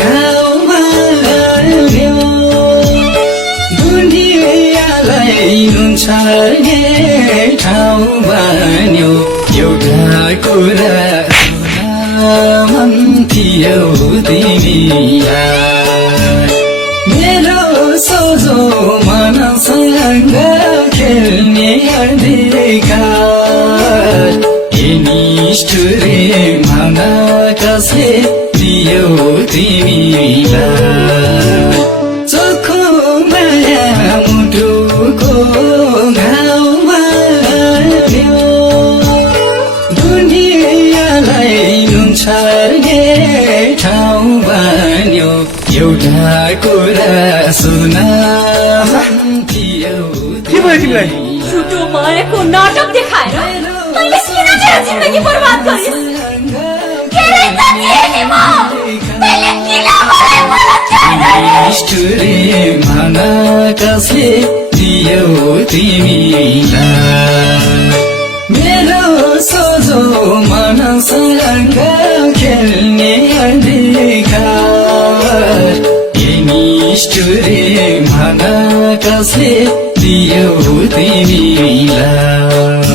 घाउमा ल्यायो दुनियाँलाई नुन छर्ने ठाउँ बन्यो एउटा कुरा मन थियो तिमीलाई मेरो सोझो मनसँग खेल्ने अधिकार निष्ठुरी मन कसले दियो तिमीलाई चोखो माया मुटुको घाउमा ल्यायो दुनियाँलाई नुन छर्ने ठाउँ बन्यो एउटा कुरा सुन थियो झुटो मायाको नाटक देखाएर मैले किन मेरो जिन्दगी बर्बाद गरिस्? केरै त थिएँ म, तैँले किन मलाई बलात्कार निष्ठुरी मन कसले दियो तिमीलाई मेरो सोझो मनसँग खेल्ने अधिकार निष्ठुरी मन कसले दियो तिमीलाई